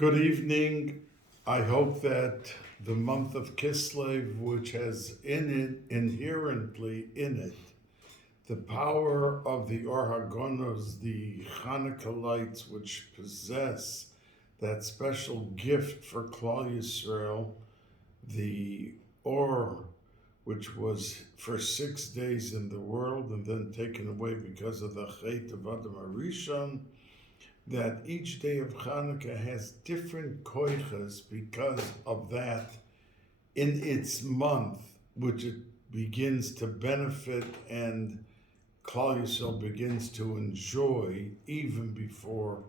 Good evening. I hope that the month of Kislev, which has inherently in it, the power of the Or HaGonos, the Hanukkah lights, which possess that special gift for Klal Yisrael, the Or, which was for 6 days in the world and then taken away because of the Chet of Adam HaRishon, that each day of Hanukkah has different koiches because of that in its month, which it begins to benefit and Klal Yisrael begins to enjoy even before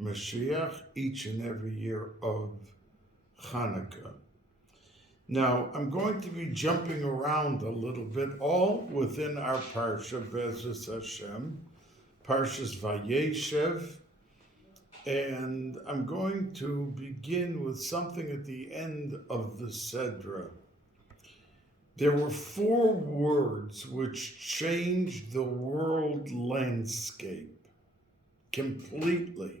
Mashiach, each and every year of Hanukkah. Now, I'm going to be jumping around a little bit, all within our Parsha, B'ezras Hashem, Parshas Vayeshev, and I'm going to begin with something at the end of the Sedra. There were 4 words which changed the world landscape completely.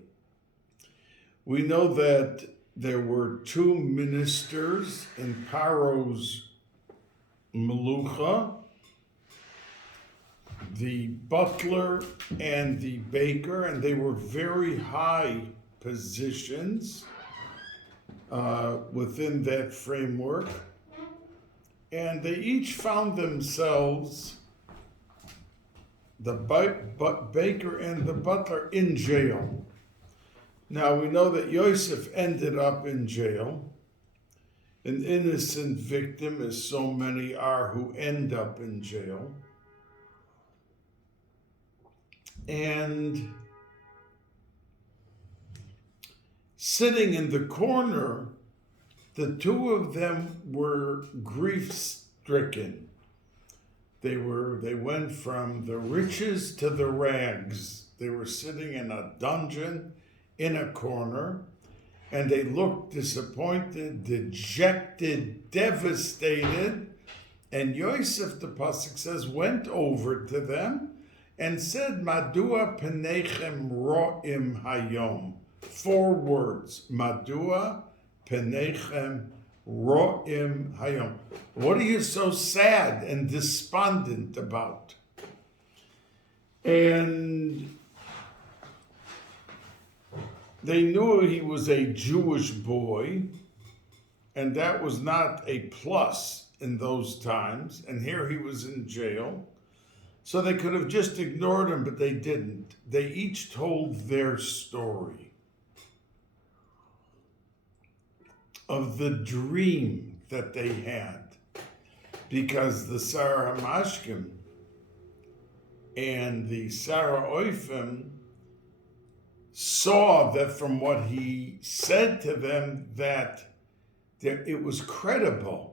We know that there were 2 ministers in Paro's Melucha, the butler and the baker, and they were very high positions within that framework. And they each found themselves, the baker and the butler, in jail. Now we know that Yosef ended up in jail, an innocent victim, as so many are who end up in jail. And sitting in the corner, the 2 of them were grief-stricken. They went from the riches to the rags. They were sitting in a dungeon in a corner, and they looked disappointed, dejected, devastated. And Yosef, the pasuk says, went over to them and said, Madua penechem ro'im hayom. 4 words. Madua penechem ro'im hayom. What are you so sad and despondent about? And they knew he was a Jewish boy, and that was not a plus in those times. And here he was in jail. So they could have just ignored him, but they didn't. They each told their story of the dream that they had, because the Sarah Hamashkim and the Sarah Oifim saw that from what he said to them that it was credible.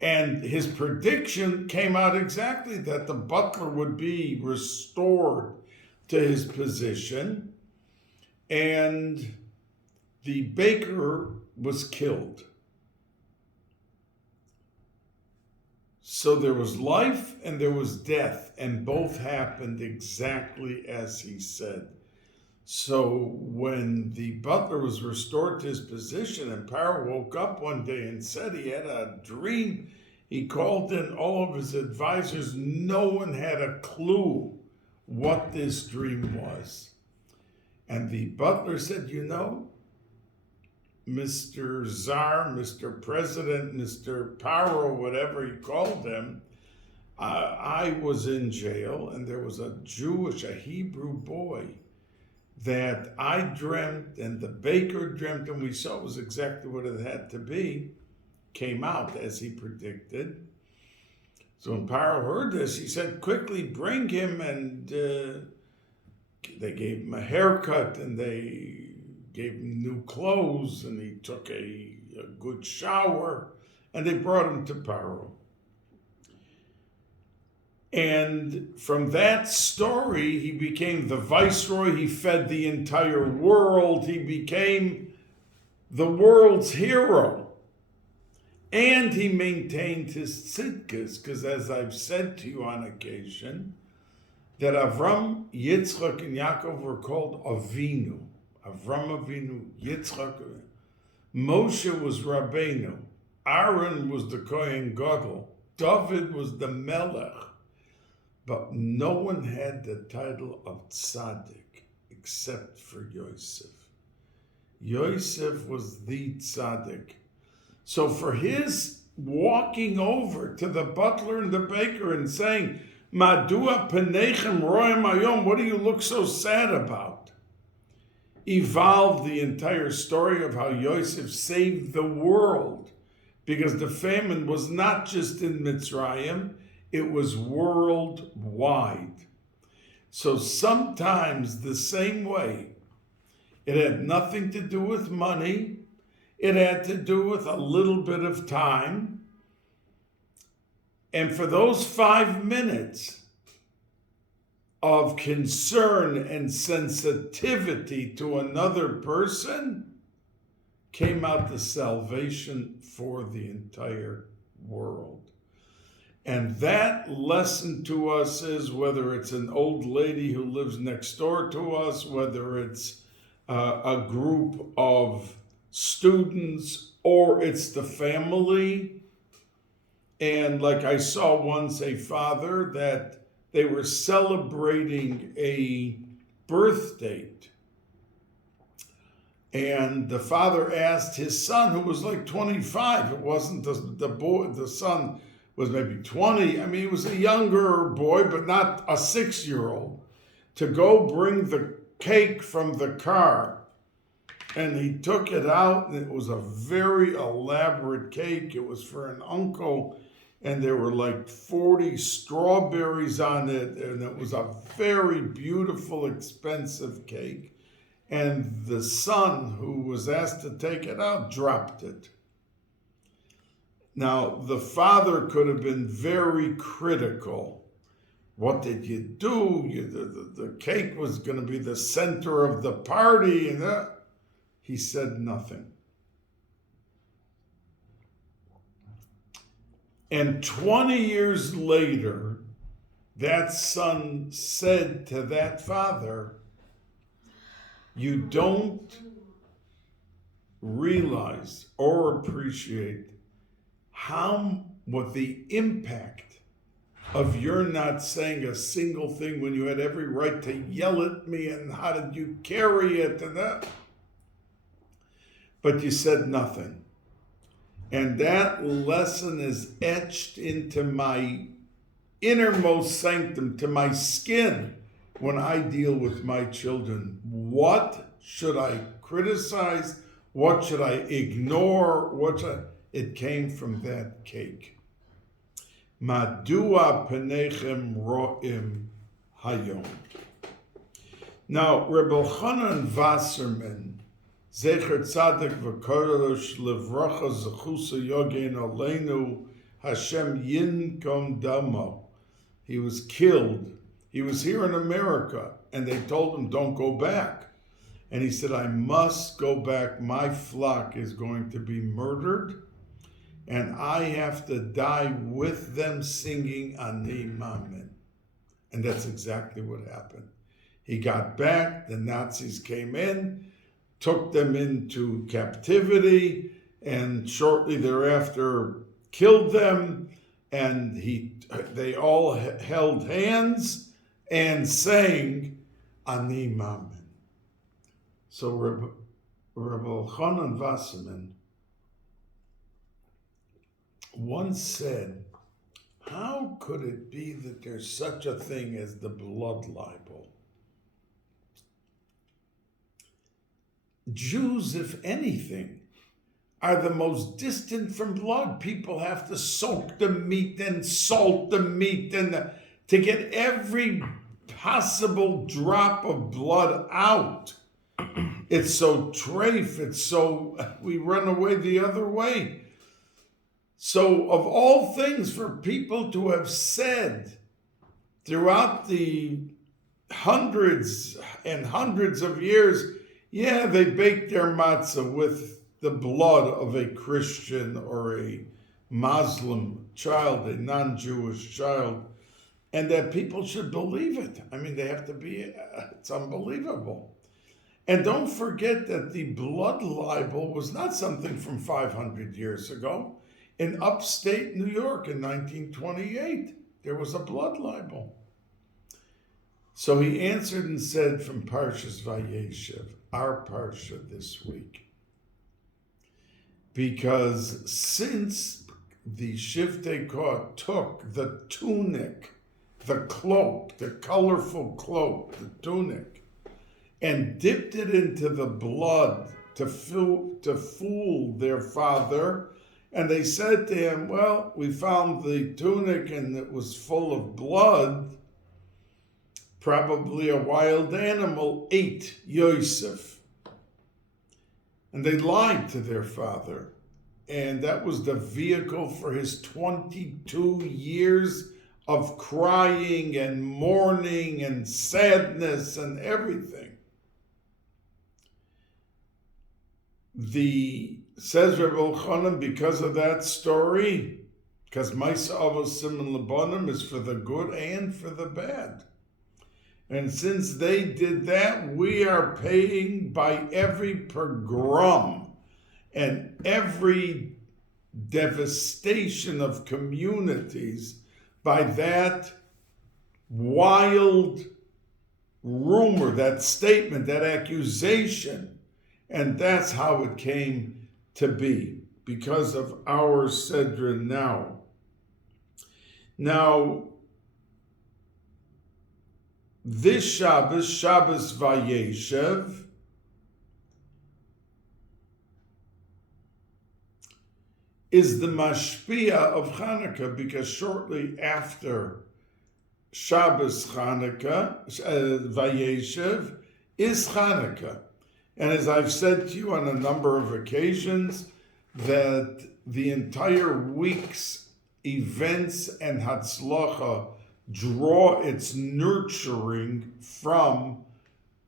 And his prediction came out exactly, that the butler would be restored to his position and the baker was killed. So there was life and there was death, and both happened exactly as he said. So when the butler was restored to his position and Paro woke up one day and said he had a dream, he called in all of his advisors. No one had a clue what this dream was. And the butler said, you know, Mr. Czar, Mr. President, Mr. Paro, whatever he called him, I was in jail, and there was a Hebrew boy that I dreamt and the baker dreamt, and we saw it was exactly what it had to be, came out as he predicted. So when Paro heard this, he said, quickly bring him, and they gave him a haircut and they gave him new clothes, and he took a good shower, and they brought him to Paro. And from that story, he became the viceroy. He fed the entire world. He became the world's hero. And he maintained his tzidkas, because as I've said to you on occasion, that Avram, Yitzchak, and Yaakov were called Avinu. Avram Avinu, Yitzchak. Moshe was Rabbeinu. Aaron was the Kohen Gadol. David was the Melech. But no one had the title of Tzaddik except for Yosef. Yosef was the Tzaddik. So for his walking over to the butler and the baker and saying, Madua penechem roem ayom, what do you look so sad about? Evolved the entire story of how Yosef saved the world, because the famine was not just in Mitzrayim, it was worldwide. So sometimes the same way, it had nothing to do with money, it had to do with a little bit of time. And for those 5 minutes of concern and sensitivity to another person, came out the salvation for the entire world. And that lesson to us is, whether it's an old lady who lives next door to us, whether it's a group of students, or it's the family. And like I saw once a father that they were celebrating a birth date. And the father asked his son, who was like 25, it wasn't the boy, the son was maybe 20. I mean, he was a younger boy, but not a 6-year-old, to go bring the cake from the car. And he took it out, and it was a very elaborate cake. It was for an uncle, and there were like 40 strawberries on it, and it was a very beautiful, expensive cake. And the son, who was asked to take it out, dropped it. Now, the father could have been very critical. What did you do? The cake was going to be the center of the party. And he said nothing. And 20 years later, that son said to that father, you don't realize or appreciate what the impact of your not saying a single thing when you had every right to yell at me, and how did you carry it, and that. But you said nothing. And that lesson is etched into my innermost sanctum, to my skin, when I deal with my children. What should I criticize? What should I ignore? It came from that cake. Madua penechem ro'im hayom. Now, Rabbi Balkany Wasserman, Zecher Tzadik v'Kodesh Levracha Zechusa Yogein Aleinu Hashem Yinkom Damo. He was killed. He was here in America, and they told him, don't go back. And he said, I must go back. My flock is going to be murdered, and I have to die with them singing Ani Mamin. And that's exactly what happened. He got back, the Nazis came in, took them into captivity, and shortly thereafter killed them, and they all held hands and sang Ani Mamin. So Rabbi Balkany Wasserman once said, how could it be that there's such a thing as the blood libel? Jews, if anything, are the most distant from blood. People have to soak the meat and salt the meat to get every possible drop of blood out. It's so treif, we run away the other way. So of all things, for people to have said throughout the hundreds and hundreds of years, yeah, they baked their matzah with the blood of a Christian or a Muslim child, a non-Jewish child, and that people should believe it. I mean, they have to be, it's unbelievable. And don't forget that the blood libel was not something from 500 years ago. In upstate New York in 1928, there was a blood libel. So he answered and said from Parshas Vayeshev, our Parsha this week, because since the Shiftan took the tunic, the cloak, the colorful cloak, the tunic, and dipped it into the blood to fool their father, and they said to him, well, we found the tunic and it was full of blood, probably a wild animal ate Yosef. And they lied to their father. And that was the vehicle for his 22 years of crying and mourning and sadness and everything. Says Rabbi Balkany, because of that story, because Ma'aseh Avos Siman Labanim is for the good and for the bad. And since they did that, we are paying by every pogrom and every devastation of communities by that wild rumor, that statement, that accusation. And that's how it came to be, because of our Sedra now. Now, this Shabbos, Shabbos Vayeshev, is the mashpia of Hanukkah, because shortly after Shabbos Hanukkah, Vayeshev, is Hanukkah. And as I've said to you on a number of occasions, that the entire week's events and Hatzlacha draw its nurturing from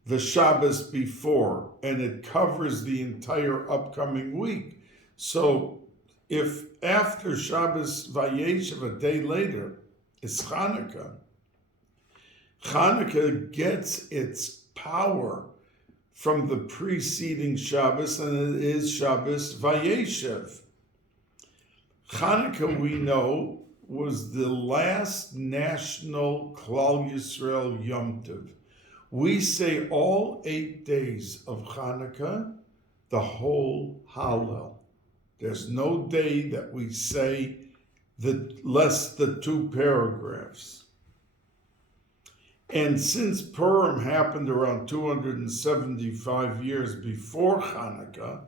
the Shabbos before, and it covers the entire upcoming week. So if after Shabbos Vayeshev, a day later, is Hanukkah, Hanukkah gets its power from the preceding Shabbos, and it is Shabbos Vayeshev. Hanukkah, we know, was the last national Klal Yisrael Yom Tov. We say all 8 days of Hanukkah, the whole Hallel. There's no day that we say less the 2 paragraphs. And since Purim happened around 275 years before Hanukkah,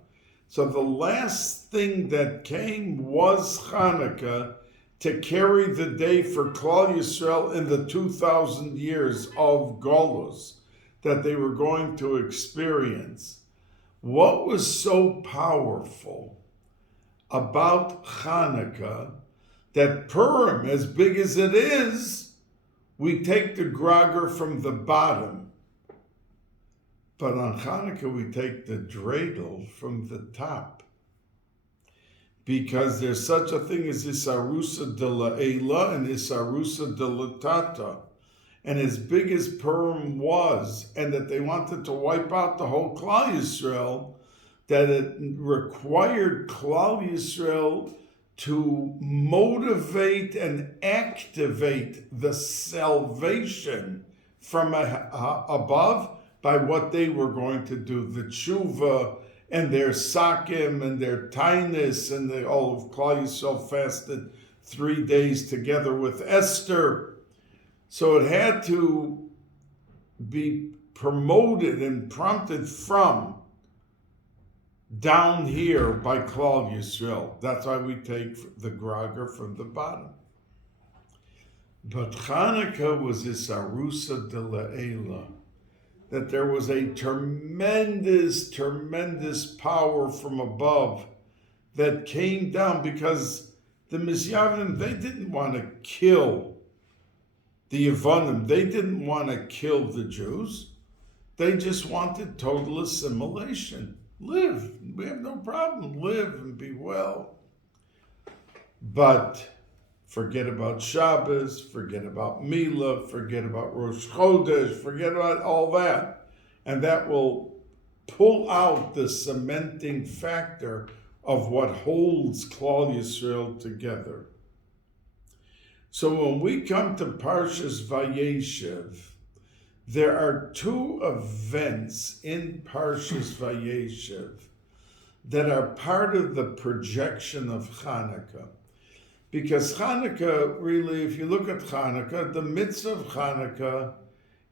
so the last thing that came was Hanukkah to carry the day for Klal Yisrael in the 2,000 years of Golus that they were going to experience. What was so powerful about Hanukkah that Purim, as big as it is, we take the grogger from the bottom, but on Hanukkah we take the dreidel from the top, because there's such a thing as Isarusa de la Eila and Isarusa de la Tata. And as big as Purim was, and that they wanted to wipe out the whole Klal Yisrael, that it required Klal Yisrael to motivate and activate the salvation from above by what they were going to do, the tshuva and their sakim and their tainus, and all of Klal Yisrael fasted 3 days together with Esther. So it had to be promoted and prompted from down here by Klal Yisrael. That's why we take the grogger from the bottom. But Hanukkah was Isarusa de la Eila, that there was a tremendous, tremendous power from above that came down, because the Misyavim, they didn't want to kill the Yevonim. They didn't want to kill the Jews. They just wanted total assimilation. Live. We have no problem. Live and be well. But forget about Shabbos, forget about Milah, forget about Rosh Chodesh, forget about all that. And that will pull out the cementing factor of what holds Klal Yisrael together. So when we come to Parshas Vayeshev, there are two events in Parshas Vayeshev that are part of the projection of Hanukkah. Because Hanukkah, really, if you look at Hanukkah, the mitzvah of Hanukkah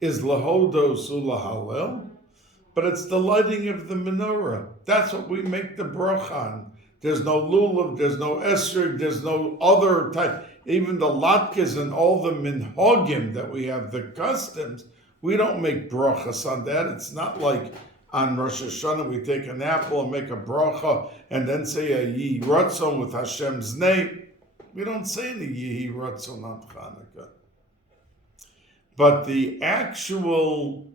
is lahodos ulahalel, but it's the lighting of the menorah. That's what we make the bracha on. There's no lulav, there's no esrog, there's no other type. Even the latkes and all the minhagim that we have, the customs, we don't make brachas on that. It's not like on Rosh Hashanah we take an apple and make a bracha and then say a Yehi Ratzon with Hashem's name. We don't say any Yehi Ratzon on Hanukkah. But the actual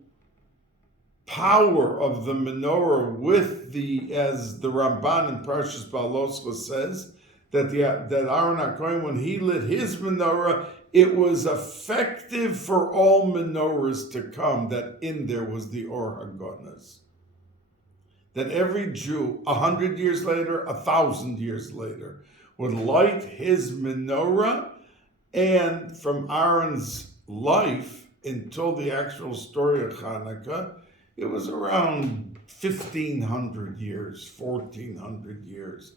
power of the menorah with as the Ramban in Parshas Baloscha says, that Aaron HaKohen, when he lit his menorah, it was effective for all menorahs to come, that in there was the Or HaGonos. That every Jew, 100 years later, 1,000 years later, would light his menorah, and from Aaron's life until the actual story of Hanukkah, it was around 1,500 years, 1,400 years.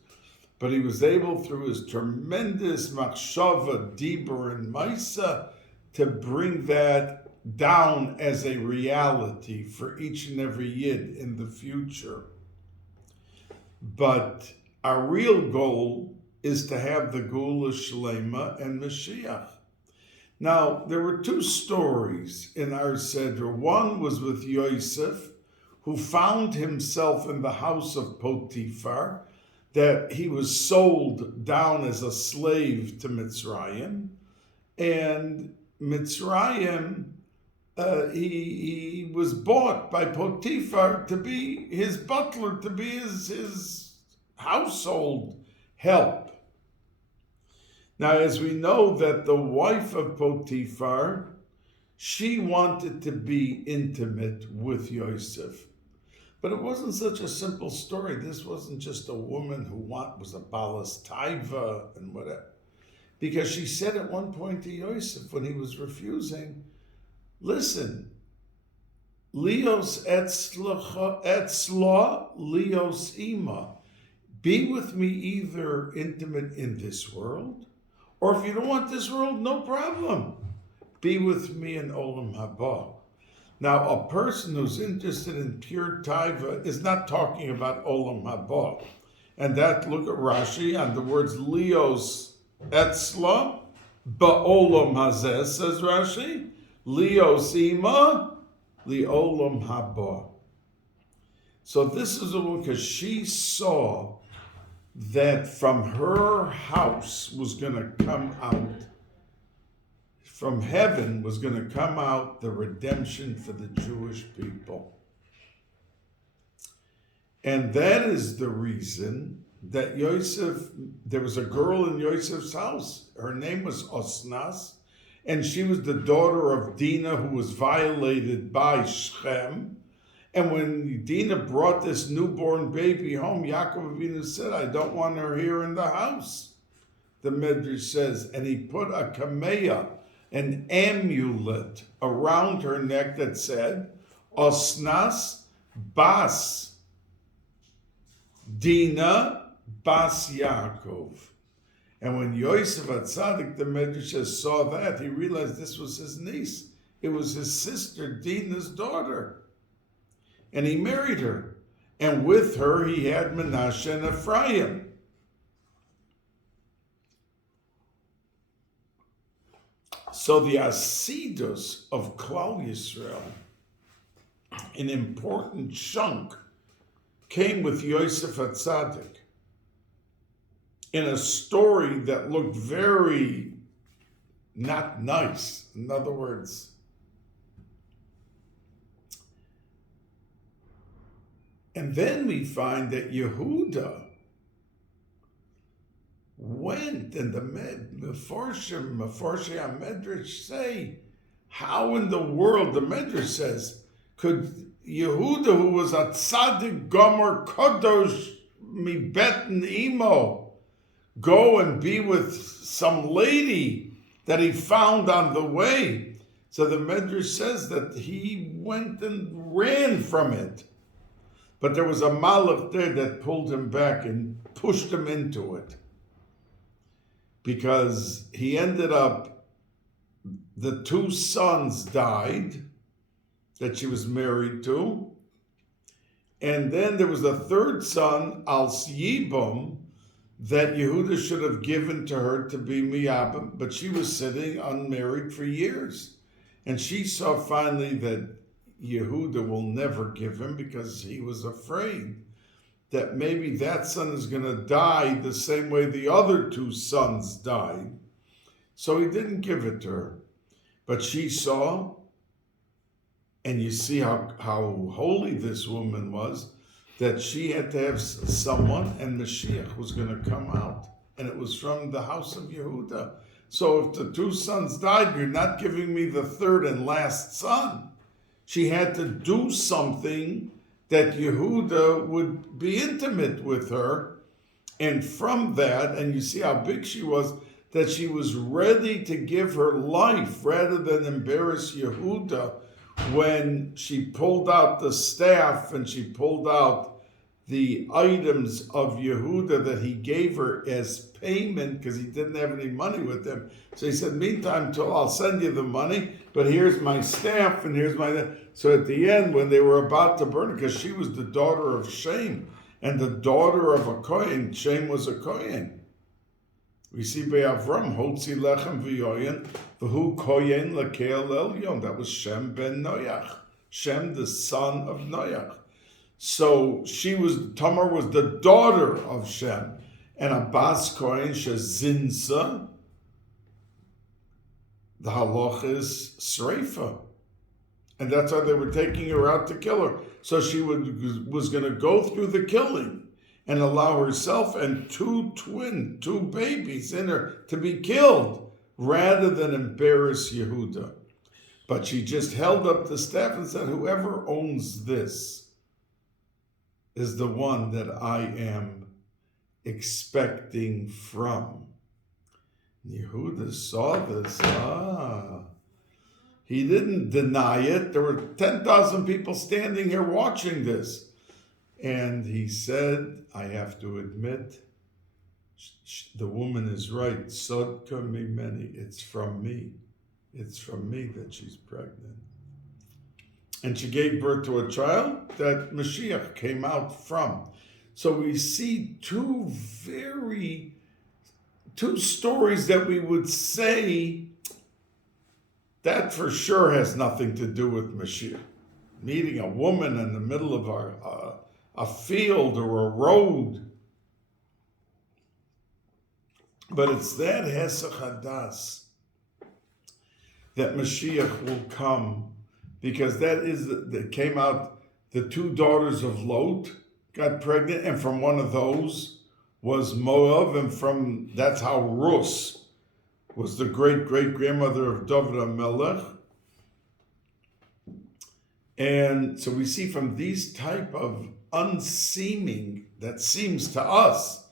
But he was able, through his tremendous machshava, dibur, and maisa, to bring that down as a reality for each and every yid in the future. But our real goal is to have the Geula Shlema and Mashiach. Now, there were two stories in our Seder. One was with Yosef, who found himself in the house of Potiphar, that he was sold down as a slave to Mitzrayim, and Mitzrayim, he was bought by Potiphar to be his butler, to be his household help. Now, as we know that the wife of Potiphar, she wanted to be intimate with Yosef. But it wasn't such a simple story. This wasn't just a woman who was a balas taiva and whatever. Because she said at one point to Yosef, when he was refusing, listen, Leos etzla, Leos ima. Be with me either intimate in this world, or if you don't want this world, no problem. Be with me in Olam Haba. Now, a person who's interested in pure taiva is not talking about Olam Haba. And that, look at Rashi on the words Leos etzla, ba'olam hazeh, says Rashi, Leos ima, li'olam haba. So this is a woman, because she saw that from her house was going to come out, from heaven was going to come out the redemption for the Jewish people. And that is the reason that Yosef, there was a girl in Yosef's house. Her name was Osnas, and she was the daughter of Dinah, who was violated by Shechem. And when Dinah brought this newborn baby home, Yaakov Avinu said, I don't want her here in the house. The Medrash says, and he put a kameya, an amulet, around her neck that said, Osnas Bas Dinah Bais Yaakov. And when Yosef HaTzadik, the Medrash says, saw that, he realized this was his niece. It was his sister, Dinah's daughter. And he married her. And with her, he had Menashe and Ephraim. So the Asidus of Klal Yisrael, an important chunk, came with Yosef HaTzadik in a story that looked very not nice. In other words, and then we find that Yehuda went, and the Meforshei HaMedrash say, how in the world, the Medrash says, could Yehuda, who was a tzaddik gomer kadosh mi beten imo, go and be with some lady that he found on the way. So the Medrash says that he went and ran from it. But there was a malach there that pulled him back and pushed him into it. Because he ended up, the two sons died that she was married to. And then there was a third son, Al-Siyibum, that Yehuda should have given to her to be miyabim, but she was sitting unmarried for years. And she saw finally that Yehuda will never give him because he was afraid that maybe that son is going to die the same way the other two sons died. So he didn't give it to her. But she saw, and you see how holy this woman was, that she had to have someone, and Mashiach was going to come out. And it was from the house of Yehuda. So if the two sons died, you're not giving me the third and last son. She had to do something that Yehuda would be intimate with her. And from that, and you see how big she was, that she was ready to give her life rather than embarrass Yehuda when she pulled out the staff and she pulled out the items of Yehuda that he gave her as payment because he didn't have any money with him. So he said, meantime, I'll send you the money, but here's my staff and here's my... So at the end, when they were about to burn her, because she was the daughter of Shem, and the daughter of a Kohen, Shem was a Kohen. We see by Avram, Hotzi Lechem V'yoyin, V'hu Kohen L'Keil Elyon. That was Shem ben Noach. Shem, the son of Noach. So Tamar was the daughter of Shem. And a Bas Kohen, Shezinsa, the halach is Sreifa. And that's why they were taking her out to kill her. So she was going to go through the killing and allow herself and two babies in her to be killed rather than embarrass Yehuda. But she just held up the staff and said, whoever owns this is the one that I am expecting from. Yehuda saw this. He didn't deny it. There were 10,000 people standing here watching this. And he said, I have to admit, the woman is right. Sodka mimeni. It's from me. It's from me that she's pregnant. And she gave birth to a child that Mashiach came out from. So we see two stories that we would say that for sure has nothing to do with Mashiach. Meeting a woman in the middle of a field or a road. But it's that Hesach Hadas that Mashiach will come, because that came out, the two daughters of Lot got pregnant, and from one of those was Moab, and that's how Rus was the great-great-grandmother of David HaMelech. And so we see from these type of unseeming, that seems to us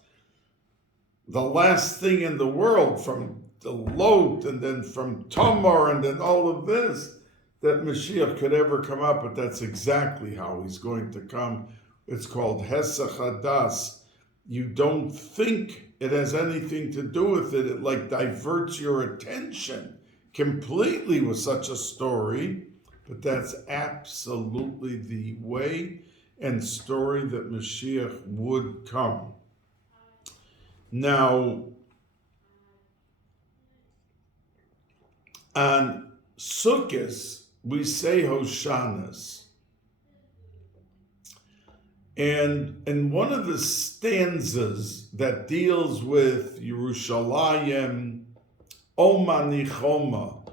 the last thing in the world, from the Lot and then from Tamar and then all of this, that Mashiach could ever come up, but that's exactly how he's going to come. It's called Hesach Hadas. You don't think it has anything to do with it. It like diverts your attention completely with such a story, but that's absolutely the way and story that Mashiach would come. Now, on Sukkot, we say Hoshanas. And in one of the stanzas that deals with Yerushalayim, Oma Nichoma,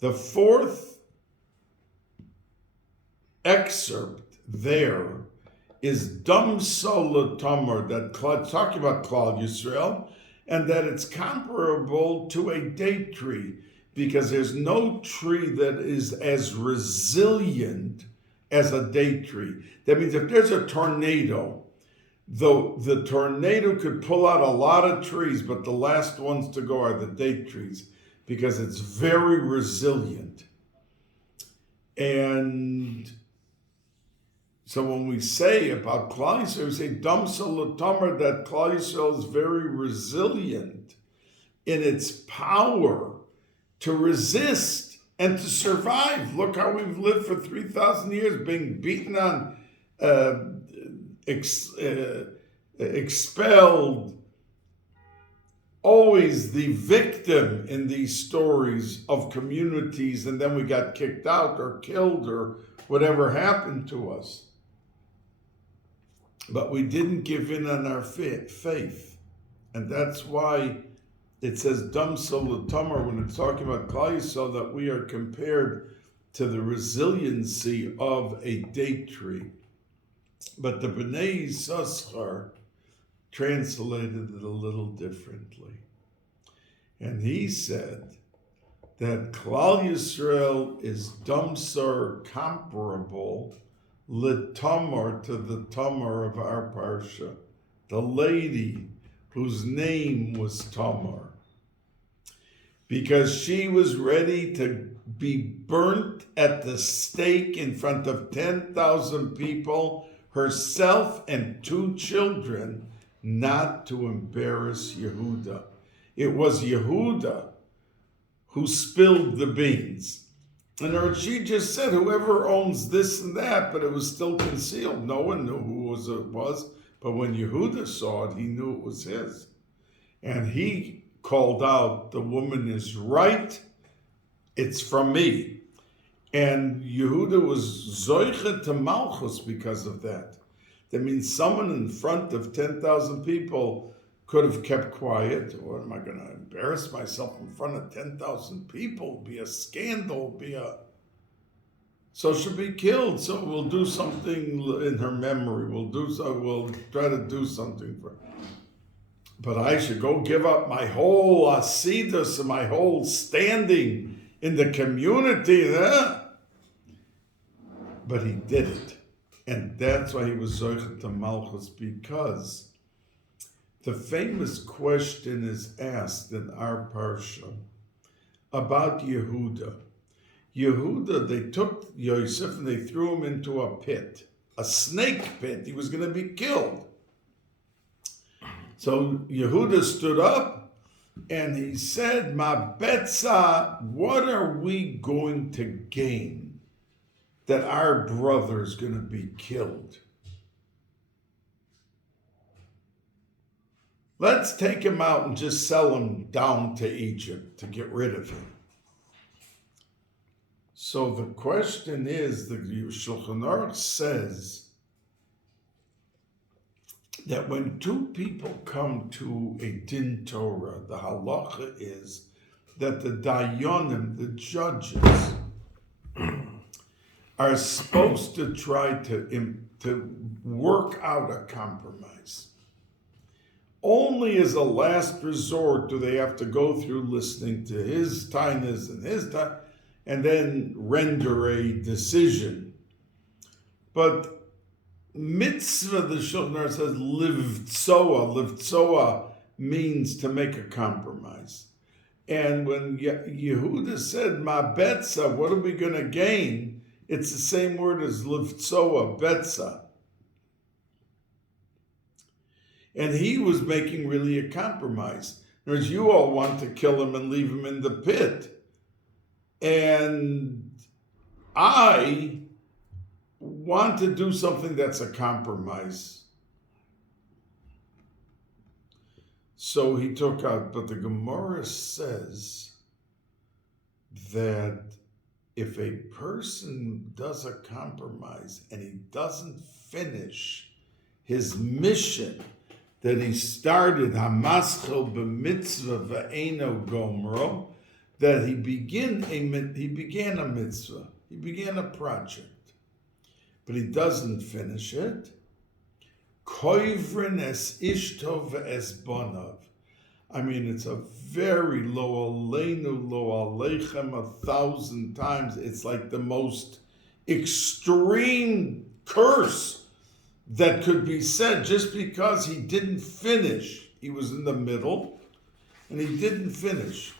the fourth excerpt there is Dam Sola Tamar, that talking about Klal Yisrael, and that it's comparable to a date tree, because there's no tree that is as resilient as a date tree. That means if there's a tornado, the tornado could pull out a lot of trees, but the last ones to go are the date trees because it's very resilient. And so when we say about Klal Yisrael, we say Damsa L'Tomer, that Klal Yisrael is very resilient in its power to resist and to survive. Look how we've lived for 3,000 years, being beaten on, expelled, always the victim in these stories of communities, and then we got kicked out or killed or whatever happened to us. But we didn't give in on our faith. And that's why it says Damsa L'Tomer when it's talking about Klal Yisrael, that we are compared to the resiliency of a date tree. But the Bnei Yissaschar translated it a little differently. And he said that Klal Yisrael is Damsar comparable L'Tamar to the Tamar of our Parsha, the lady whose name was Tamar, because she was ready to be burnt at the stake in front of 10,000 people, herself and 2 children, not to embarrass Yehuda. It was Yehuda who spilled the beans. And she just said, whoever owns this and that, but it was still concealed. No one knew who it was. But when Yehuda saw it, he knew it was his. And he called out, the woman is right, it's from me. And Yehuda was zoiche to Malchus because of that. That means someone in front of 10,000 people could have kept quiet. Or am I going to embarrass myself in front of 10,000 people? Be a scandal, so she'll be killed. So we'll do something in her memory. We'll try to do something for her. But I should go give up my whole asidus and my whole standing in the community. But he did it. And that's why he was Zoichet to Malchus, because the famous question is asked in our Parsha about Yehuda. Yehuda, they took Yosef and they threw him into a pit, a snake pit. He was going to be killed. So Yehuda stood up and he said, Ma Betza, what are we going to gain that our brother is going to be killed? Let's take him out and just sell him down to Egypt to get rid of him. So the question is, the Shulchan Aruch says that when 2 people come to a din Torah, the halacha is that the dayanim, the judges, are supposed to try to work out a compromise. Only as a last resort do they have to go through listening to his tainas and his time, and then render a decision. But mitzvah, the Shulchan Aruch says, livtzoa. Livtzoa means to make a compromise. And when Yehuda said, Ma betza, what are we going to gain? It's the same word as livtzoa, betza. And he was making really a compromise. Whereas you all want to kill him and leave him in the pit. And I want to do something that's a compromise. So he took out, but the Gemara says that if a person does a compromise and he doesn't finish his mission that he started, hamaschel b'mitzvah ve'eno gomro, that he began a mitzvah, he began a project, but he doesn't finish it. Koivrin es ishto ve'es bonav. I mean, it's a very lo aleinu, lo aleichem 1,000 times. It's like the most extreme curse that could be said just because he didn't finish. He was in the middle and he didn't finish.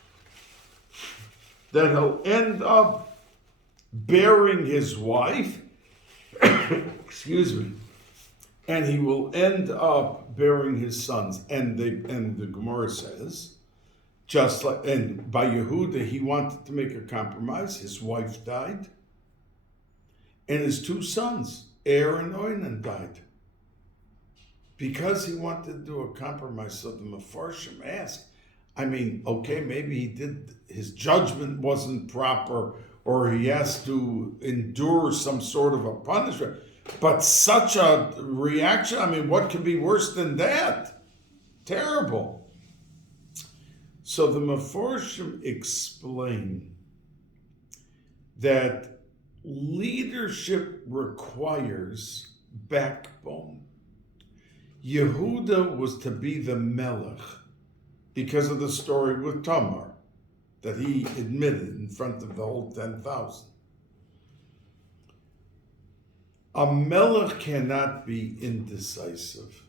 That he'll end up bearing his wife, excuse me, and he will end up bearing his sons. And the Gemara says, just like, and by Yehuda, he wanted to make a compromise. His wife died, and his two sons, Er and Oinan, died. Because he wanted to do a compromise, so the Mefarshim asked, I mean, okay, maybe his judgment wasn't proper, or he has to endure some sort of a punishment. But such a reaction, I mean, what could be worse than that? Terrible. So the Mefarshim explain that leadership requires backbone. Yehuda was to be the melech because of the story with Tamar that he admitted in front of the whole 10,000. A melech cannot be indecisive.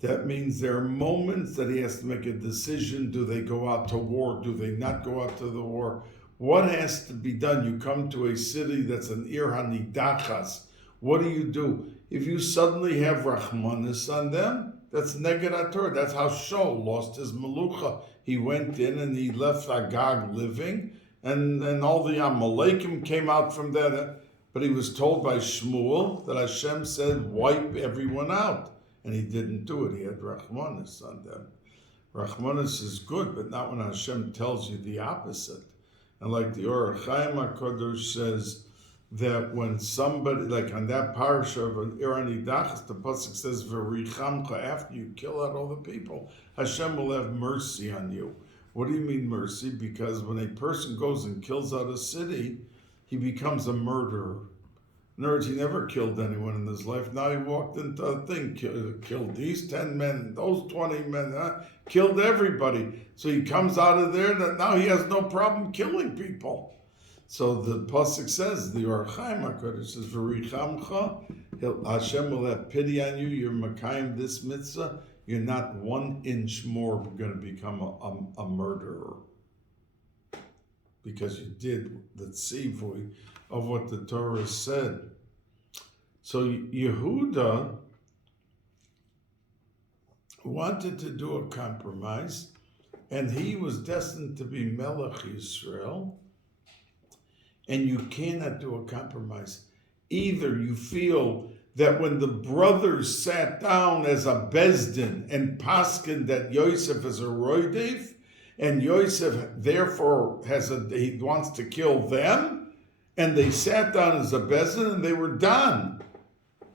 That means there are moments that he has to make a decision. Do they go out to war? Do they not go out to the war? What has to be done? You come to a city that's an ir hanidachas. What do? If you suddenly have rachmanis on them, that's neged haTorah. That's how Shaul lost his melucha. He went in and he left Agag living, and all the Amalekim came out from that. But he was told by Shmuel that Hashem said, wipe everyone out. And he didn't do it. He had rachmanis on them. Rachmanis is good, but not when Hashem tells you the opposite. And like the Or Chaim HaKadosh says, that when somebody, like on that parasha of an Irani Dachas, the pasuk says, "V'richamcha," after you kill out all the people, Hashem will have mercy on you. What do you mean mercy? Because when a person goes and kills out a city, he becomes a murderer. In other words, he never killed anyone in his life. Now he walked into a thing, killed these 10 men, those 20 men, killed everybody. So he comes out of there that now he has no problem killing people. So the pasuk says, the Or Chaim HaKadosh says, "V'richamcha," Hashem will have pity on you. You're makayim this mitzvah. You're not 1 inch more going to become a murderer because you did the tzivui of what the Torah said. So Yehuda wanted to do a compromise, and he was destined to be Melech Yisrael. And you cannot do a compromise. Either you feel that when the brothers sat down as a bezdin and paskin that Yosef is a roidev, and Yosef therefore he wants to kill them, and they sat down as a bezdin and they were done.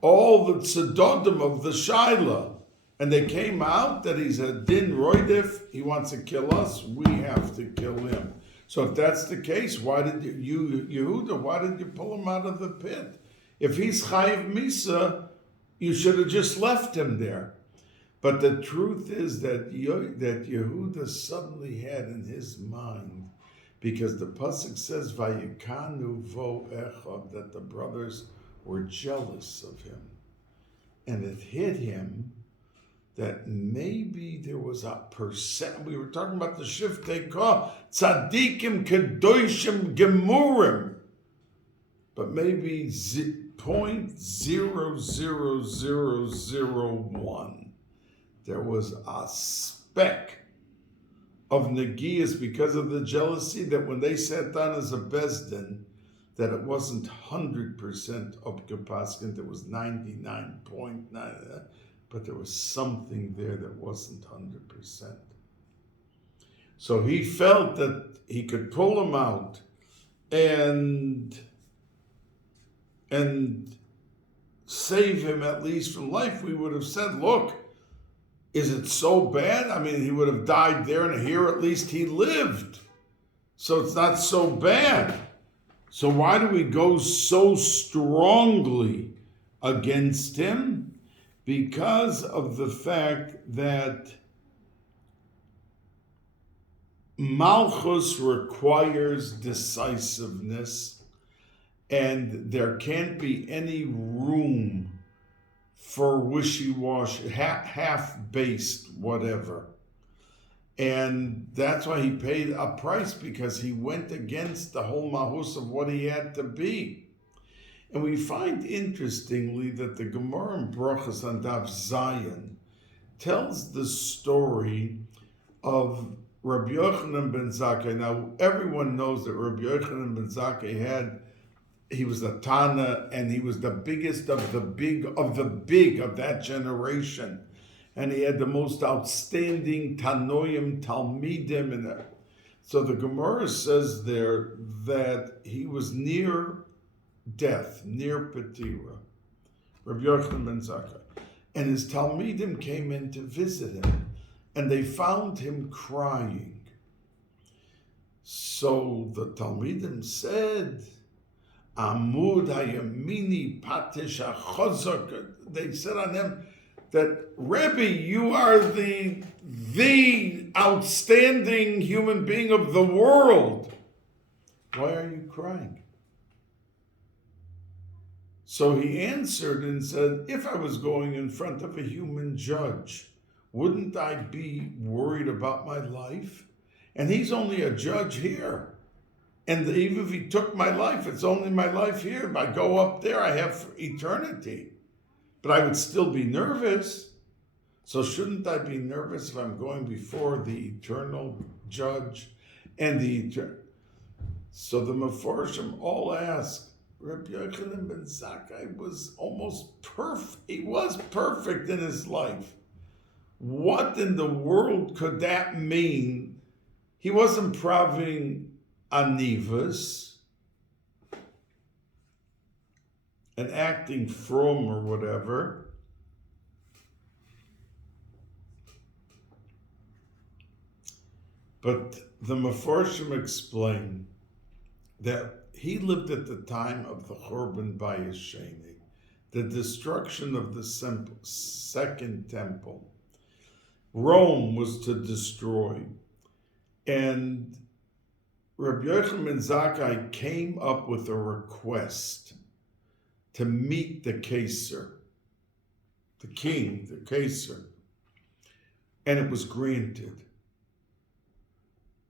All the tzedodim of the Shaila, and they came out that he's a din roidev, he wants to kill us, we have to kill him. So if that's the case, why did Yehuda, why did you pull him out of the pit? If he's chayiv misa, you should have just left him there. But the truth is that Yehuda suddenly had in his mind, because the pasuk says, "Vayikanu vo echad," that the brothers were jealous of him. And it hit him that maybe there was a percent. We were talking about the Shiftan, tzadikim kedoshim gemurim, but maybe 0.00001. There was a speck of negias because of the jealousy that when they sat down as a bezdin, that it wasn't 100% of Gabbai, it was 99.9%. But there was something there that wasn't 100%. So he felt that he could pull him out and save him at least from life. We would have said, look, is it so bad? I mean, he would have died there, and here at least he lived. So it's not so bad. So why do we go so strongly against him? Because of the fact that Malchus requires decisiveness, and there can't be any room for wishy-washy, half-based whatever. And that's why he paid a price, because he went against the whole mahus of what he had to be. And we find, interestingly, that the Gemara in Brachos on Daf Zion tells the story of Rabbi Yochanan ben Zakkai. Now, everyone knows that Rabbi Yochanan ben Zakkai he was a Tana, and he was the biggest of the big of that generation. And he had the most outstanding Tanoim, Talmidim. And so the Gemara says there that he was near death, near Petira, Rabbi Yochanan ben Zakkai. And his Talmidim came in to visit him, and they found him crying. So the Talmidim said, Amud hayamini patish hachazak. They said on him that, Rebbe, you are the outstanding human being of the world. Why are you crying? So he answered and said, if I was going in front of a human judge, wouldn't I be worried about my life? And he's only a judge here. And even if he took my life, it's only my life here. If I go up there, I have eternity. But I would still be nervous. So shouldn't I be nervous if I'm going before the eternal judge and So the Mefarshim all ask, Rabbi Yochanan ben Zakkai was almost perfect. He was perfect in his life. What in the world could that mean? He wasn't praving anivas and acting from or whatever. But the Mefarshim explain that he lived at the time of the Churban Vayeshev, the destruction of the second temple. Rome was to destroy. And Rabbi Yochanan ben Zakkai came up with a request to meet the Caesar, the king, the Caesar, and it was granted.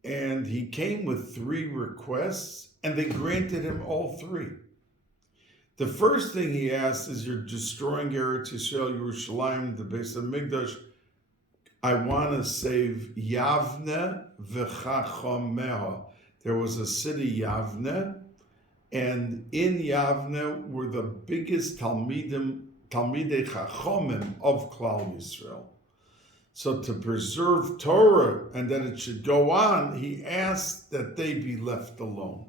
And he came with 3 requests, and they granted him all 3. The first thing he asked is, you're destroying Eretz Yisrael, Yerushalayim, the Bais Hamikdash. I want to save Yavne v'chachomeha. There was a city, Yavne, and in Yavne were the biggest Talmidei Chachomim of Klal Yisrael. So to preserve Torah and that it should go on, he asked that they be left alone.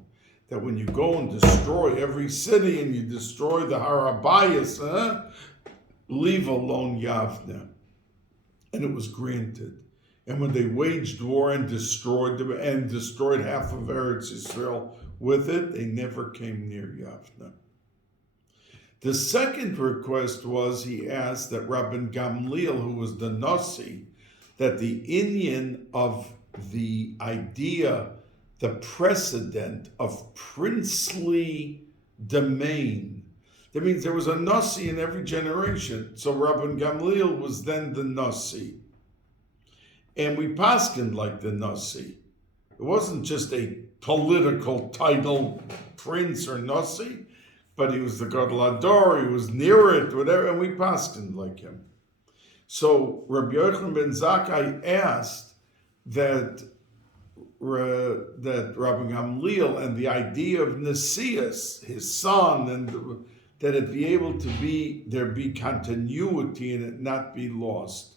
That when you go and destroy every city and you destroy the Harabayas, leave alone Yavne. And it was granted. And when they waged war and destroyed half of Eretz Yisrael with it, they never came near Yavne. The second request was, he asked that Rabbi Gamliel, who was the Nasi, that the inyan of the idea, the precedent of princely domain, that means there was a Nasi in every generation. So Rabbi Gamliel was then the Nasi. And we paskined like the Nasi. It wasn't just a political title, prince or Nasi, but he was the Gadol Hador, he was near it, whatever, and we paskined like him. So Rabbi Yochanan ben Zakkai asked that Rabbi Gamliel and the idea of Nesias, his son, and that it be able to be, there be continuity and it not be lost.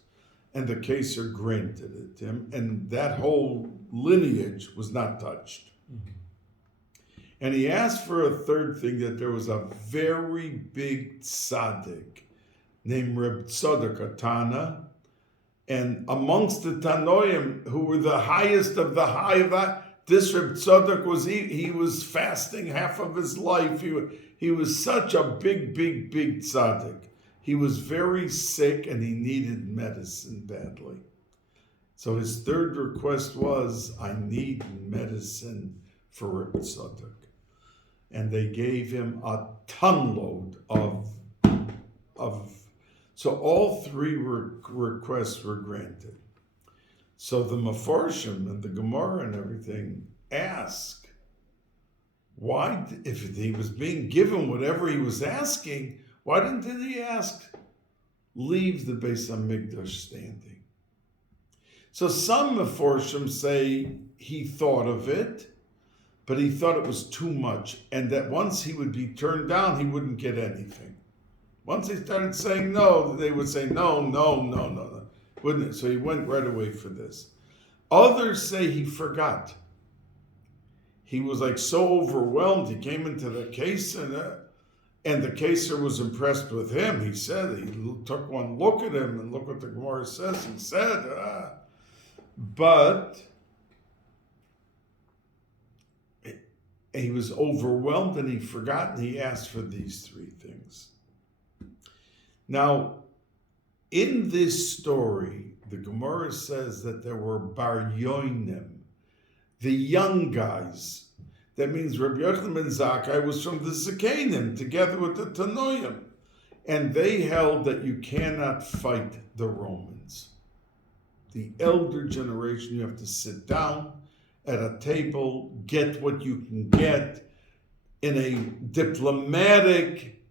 And the Caesar granted it to him, and that whole lineage was not touched. Mm-hmm. And he asked for a third thing, that there was a very big tzaddik named Reb Tzadok, a Tana, and amongst the Tanoim, who were the highest of the high, this Reb Tzadok was, he was fasting half of his life. He was such a big tzaddik. He was very sick and he needed medicine badly. So his third request was, I need medicine for Reb Tzadok. and they gave him a ton of. So all three requests were granted. So the Mefarshim and the Gemara and everything ask, why, if he was being given whatever he was asking, why didn't he ask, leave the Bais HaMikdash standing? So some Mefarshim say he thought of it, but he thought it was too much, and that once he would be turned down, he wouldn't get anything. Once he started saying no, they would say no. Wouldn't it? So he went right away for this. Others say he forgot. He was like so overwhelmed. He came into the case and the caser was impressed with him. He said, he took one look at him and look what the Gemara says. He said, but he was overwhelmed and he forgot and he asked for these three things. Now, in this story, the Gemara says that there were bar yonim, the young guys. That means Rabbi Yochanan ben Zakkai was from the Zakanim, together with the Tanoim. And they held that you cannot fight the Romans. The elder generation, you have to sit down at a table, get what you can get in a diplomatic,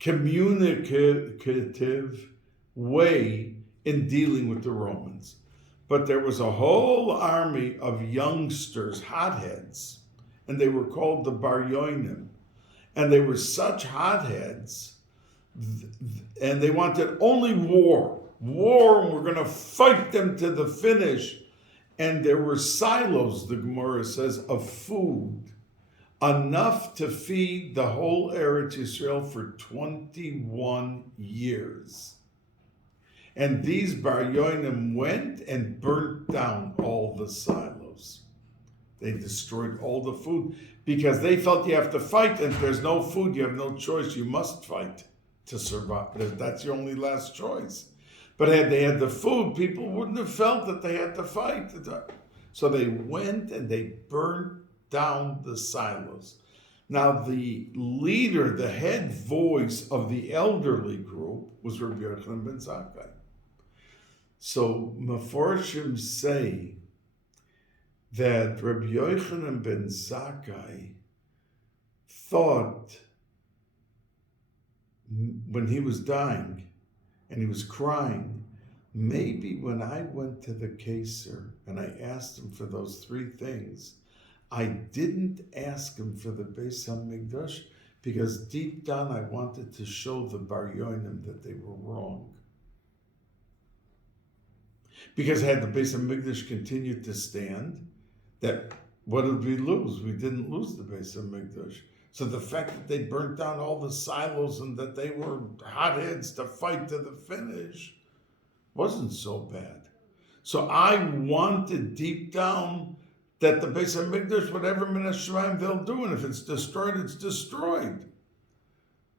communicative way in dealing with the Romans. But there was a whole army of youngsters, hotheads, and they were called the Bar Yonim. And they were such hotheads, and they wanted only war, and we're going to fight them to the finish. And there were silos, the Gemara says, of food, enough to feed the whole Eretz Yisrael for 21 years. And these Bar Yonim went and burnt down all the silos. They destroyed all the food because they felt you have to fight, and if there's no food, you have no choice. You must fight to survive. That's your only last choice. But had they had the food, people wouldn't have felt that they had to fight. So they went and they burned down the silos. Now the leader, the head voice of the elderly group was Rabbi Yochanan ben Zakkai. So Mefarshim say that Rabbi Yochanan ben Zakkai thought when he was dying and he was crying, maybe when I went to the Kaser and I asked him for those three things, I didn't ask him for the Bais HaMikdash because deep down I wanted to show the Bar Yonim that they were wrong. Because had the Bais HaMikdash continued to stand, that what did we lose? We didn't lose the Bais HaMikdash. So the fact that they burnt down all the silos and that they were hotheads to fight to the finish wasn't so bad. So I wanted deep down that the Bais HaMikdash, whatever Minas Shemaim they'll do, and if it's destroyed, it's destroyed.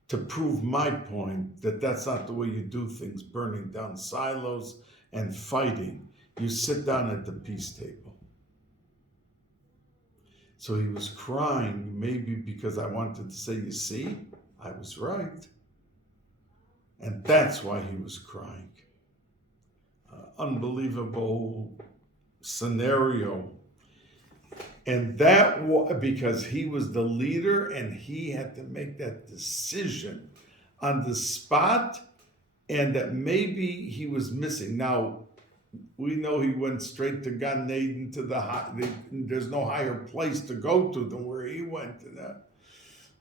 To prove my point that that's not the way you do things, burning down silos and fighting. You sit down at the peace table. So he was crying, maybe because I wanted to say, you see, I was right. And that's why he was crying. Unbelievable scenario. And that was because he was the leader and he had to make that decision on the spot, and that maybe he was missing. Now, we know he went straight to Gan Eden, there's no higher place to go to than where he went to that.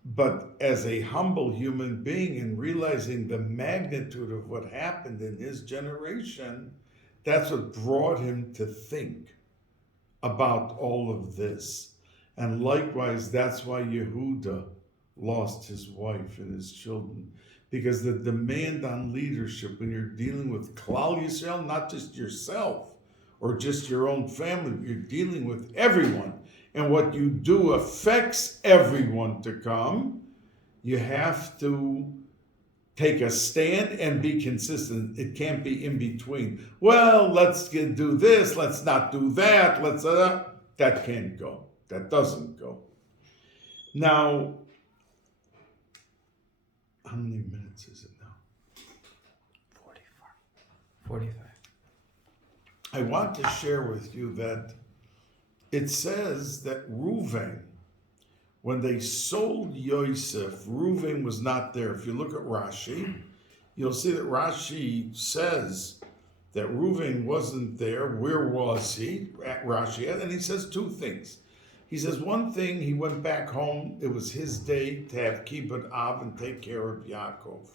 But as a humble human being and realizing the magnitude of what happened in his generation, that's what brought him to think about all of this. And likewise, that's why Yehuda lost his wife and his children. Because the demand on leadership when you're dealing with Klal Yisrael, not just yourself or just your own family, you're dealing with everyone. And what you do affects everyone to come. You have to take a stand and be consistent. It can't be in between. Well, let's do this, let's not do that, that can't go. That doesn't go. Now, how many minutes is it now? 45. I want to share with you that it says that Reuven, when they sold Yosef, Reuven was not there. If you look at Rashi, you'll see that Rashi says that Reuven wasn't there. Where was he? At Rashi. And he says two things. He says one thing, he went back home. It was his day to have kibbud av and take care of Yaakov.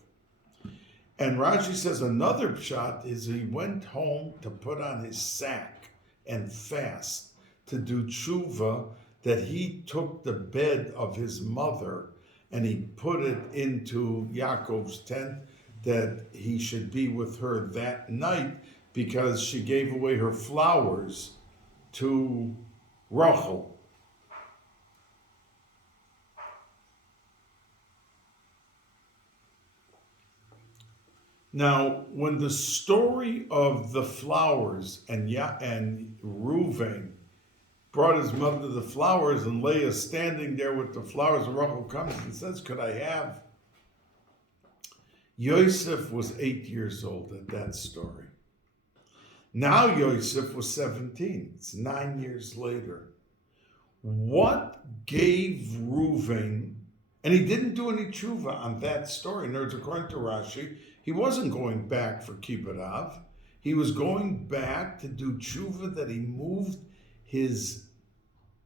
And Rashi says another pshat is he went home to put on his sack and fast, to do tshuva, that he took the bed of his mother and he put it into Yaakov's tent, that he should be with her that night because she gave away her flowers to Rachel. Now, when the story of the flowers and Reuven brought his mother the flowers, and Leah standing there with the flowers, and Rachel comes and says, "Could I have?" Yosef was 8 years old at that story. Now Yosef was 17. It's 9 years later. What gave Reuven, and he didn't do any tshuva on that story. In other words, according to Rashi, he wasn't going back for kibbud av. He was going back to do tshuva, that he moved his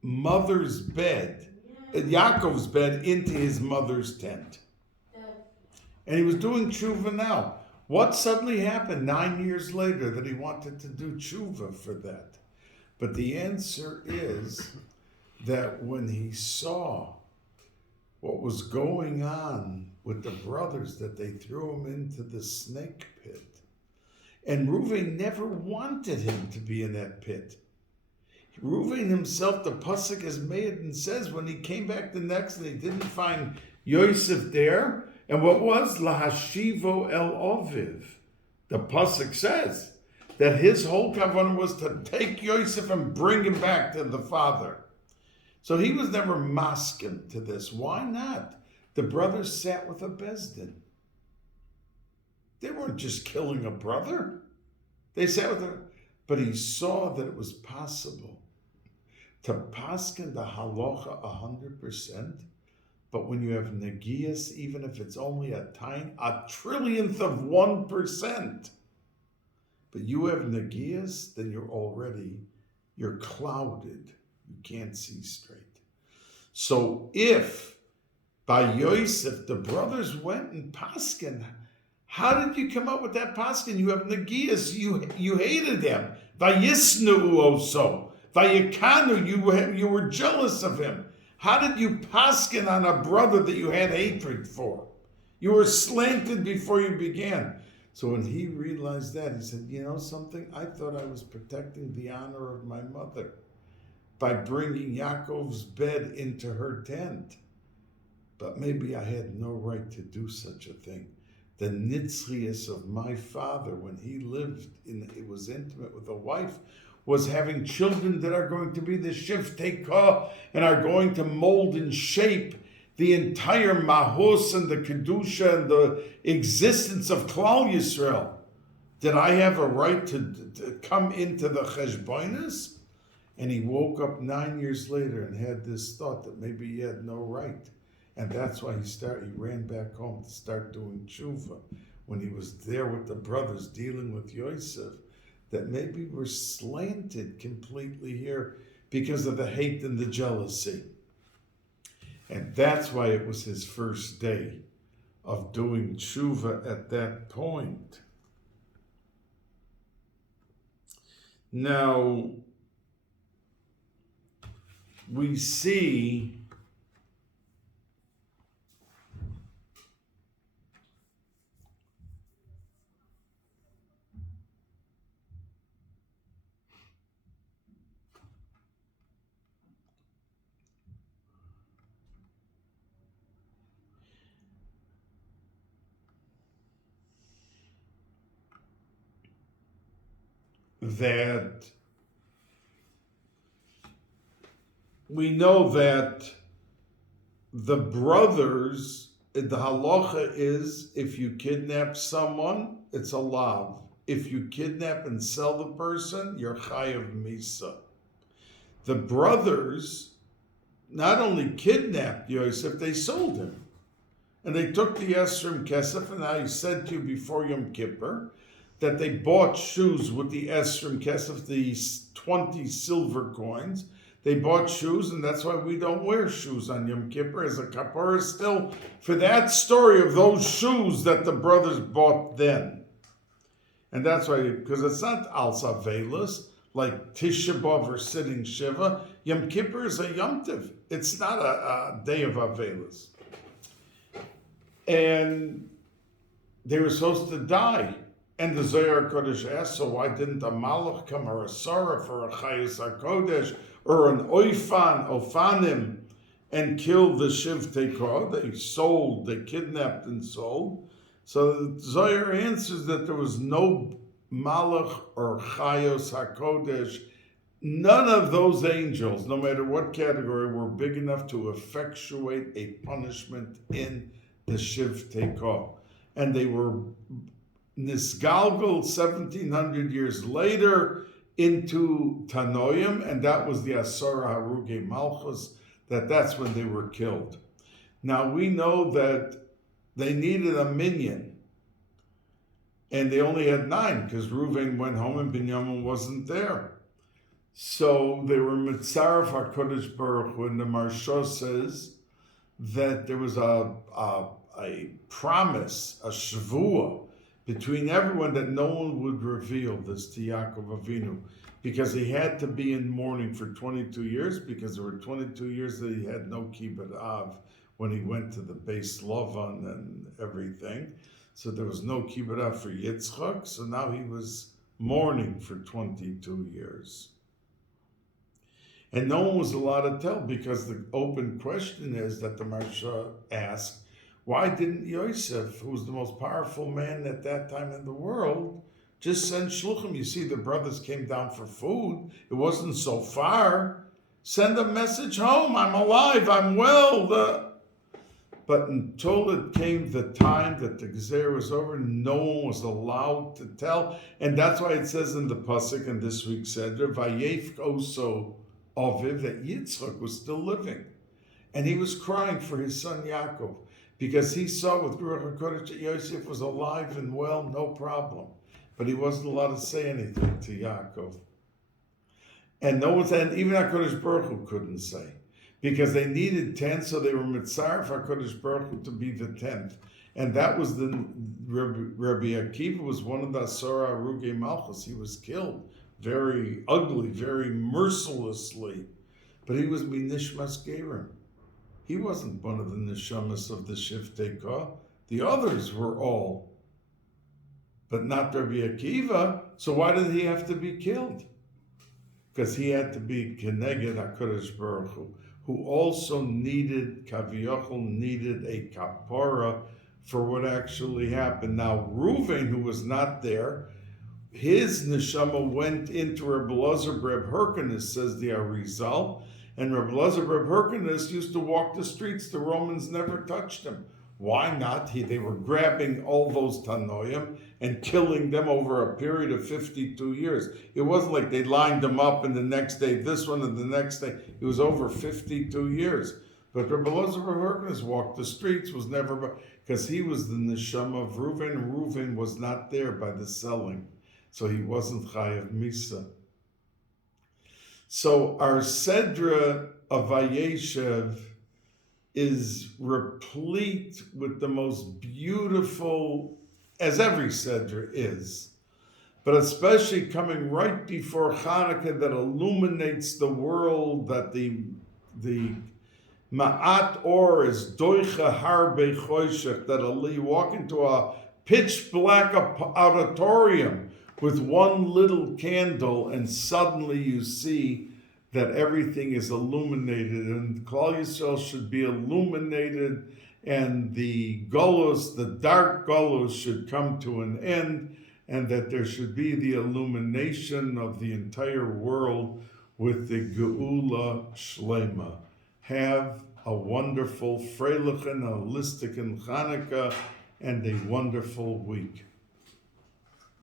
mother's bed, Yaakov's bed, into his mother's tent. And he was doing tshuva now. What suddenly happened 9 years later that he wanted to do tshuva for that? But the answer is that when he saw what was going on with the brothers, that they threw him into the snake pit. And Reuven never wanted him to be in that pit. Reuven himself, the pasuk is made and says, when he came back the next and he didn't find Yosef there, and what was lahashivo el oviv, the pasuk says that his whole kavanah was to take Yosef and bring him back to the father. So he was never maskim to this. Why not? The brothers sat with a bezdin. They weren't just killing a brother. They sat with him. But he saw that it was possible to paskin the halacha 100%. But when you have negias, even if it's only a trillionth of 1%, but you have negias, then you're clouded. You can't see straight. So if by Yosef the brothers went and paskin, how did you come up with that paskin? You have negias. You hated him. Vayisnu also. Vayekanu. You were jealous of him. How did you paskin on a brother that you had hatred for? You were slanted before you began. So when he realized that, he said, you know something? I thought I was protecting the honor of my mother by bringing Yaakov's bed into her tent. But maybe I had no right to do such a thing. The nitzrius of my father, when he lived, it was intimate with a wife, was having children that are going to be the shiftei and are going to mold and shape the entire mahus and the kedusha and the existence of Klal Yisrael. Did I have a right to come into the cheshbonis? And he woke up 9 years later and had this thought that maybe he had no right. And that's why he ran back home to start doing tshuva. When he was there with the brothers dealing with Yosef, that maybe we're slanted completely here because of the hate and the jealousy. And that's why it was his first day of doing tshuva at that point. Now, we see that we know that the brothers the halacha is if you kidnap someone, it's a lav. If you kidnap and sell the person, you're chayav misa. The brothers not only kidnapped Yosef, they sold him. And they took the Esrim Kesef, and I said to you before Yom Kippur that they bought shoes with the Esrim Kesef, the 20 silver coins. They bought shoes, and that's why we don't wear shoes on Yom Kippur as a kapara still for that story of those shoes that the brothers bought then. And that's why, because it's not Al Savelis, like Tisha B'Av or sitting Shiva. Yom Kippur is a Yom Tiv. It's not a day of Avelis. And they were supposed to die. And the Zohar Kodesh asked, so why didn't a Malach come or a Sarah for a Chayes HaKodesh or an Ofanim, and kill the Shiv Tekoah? They kidnapped and sold. So the Zohar answers that there was no Malach or Chayos HaKodesh. None of those angels, no matter what category, were big enough to effectuate a punishment in the Shiv Tekoah. And they were nisgalgal 1700 years later into Tanoim, and that was the Asara Haruge Malchus, that's when they were killed. Now we know that they needed a minion, and they only had 9 because Reuven went home and Binyamin wasn't there. So they were Mitzaref HaKodesh Baruch Hu, and the Marsha says that there was a promise, a shvuah, between everyone that no one would reveal this to Yaakov Avinu, because he had to be in mourning for 22 years, because there were 22 years that he had no kibbut av when he went to the Bais Lavan and everything. So there was no kibbut av for Yitzchak, so now he was mourning for 22 years. And no one was allowed to tell, because the open question is that the Marsha asked, why didn't Yosef, who was the most powerful man at that time in the world, just send shluchim? You see, the brothers came down for food. It wasn't so far. Send a message home. I'm alive. I'm well. But until it came the time that the Gezer was over, no one was allowed to tell. And that's why it says in the Pasuk in this week's Seder, Vayef Oso Aviv, that Yitzchak was still living. And he was crying for his son Yaakov, because he saw with Ruach HaKodesh that Yosef was alive and well, no problem. But he wasn't allowed to say anything to Yaakov. And no one said, even HaKodesh Baruch Hu couldn't say, because they needed 10, so they were Mitzaref HaKodesh Baruch Hu to be the 10th. And that was the Rabbi Akiva was one of the Asara Aruge Malchus. He was killed very ugly, very mercilessly. But he was Minishmas Gerim. He wasn't one of the neshamas of the Shiv Tekoah. The others were all, but not Rabbi Akiva. So why did he have to be killed? Because he had to be Keneged HaKadosh Baruch Hu, who also needed, Kaviyachol needed a kapara for what actually happened. Now, Reuven, who was not there, his neshama went into Rabbi Elazar Breb Hyrcanus, says the Arizal, and Rabbi Elazar Breb Hyrcanus used to walk the streets. The Romans never touched him. Why not? They were grabbing all those Tanoim and killing them over a period of 52 years. It wasn't like they lined them up and the next day this one and the next day. It was over 52 years. But Rabbi Elazar Breb Hyrcanus walked the streets, was never, because he was the neshama of Reuven, and Reuven was not there by the selling. So he wasn't Chayav Misa. So our Sedra of Vayeshev is replete with the most beautiful, as every Sedra is, but especially coming right before Hanukkah that illuminates the world, that the Ma'at Or is Doicha Harbe Choshech, that you walk into a pitch black auditorium with one little candle, and suddenly you see that everything is illuminated, and Klal Yisrael should be illuminated, and the Golos, the dark Golos, should come to an end, and that there should be the illumination of the entire world with the Geula Shlema. Have a wonderful Freilichen, a Listigen Hanukkah, and a wonderful week.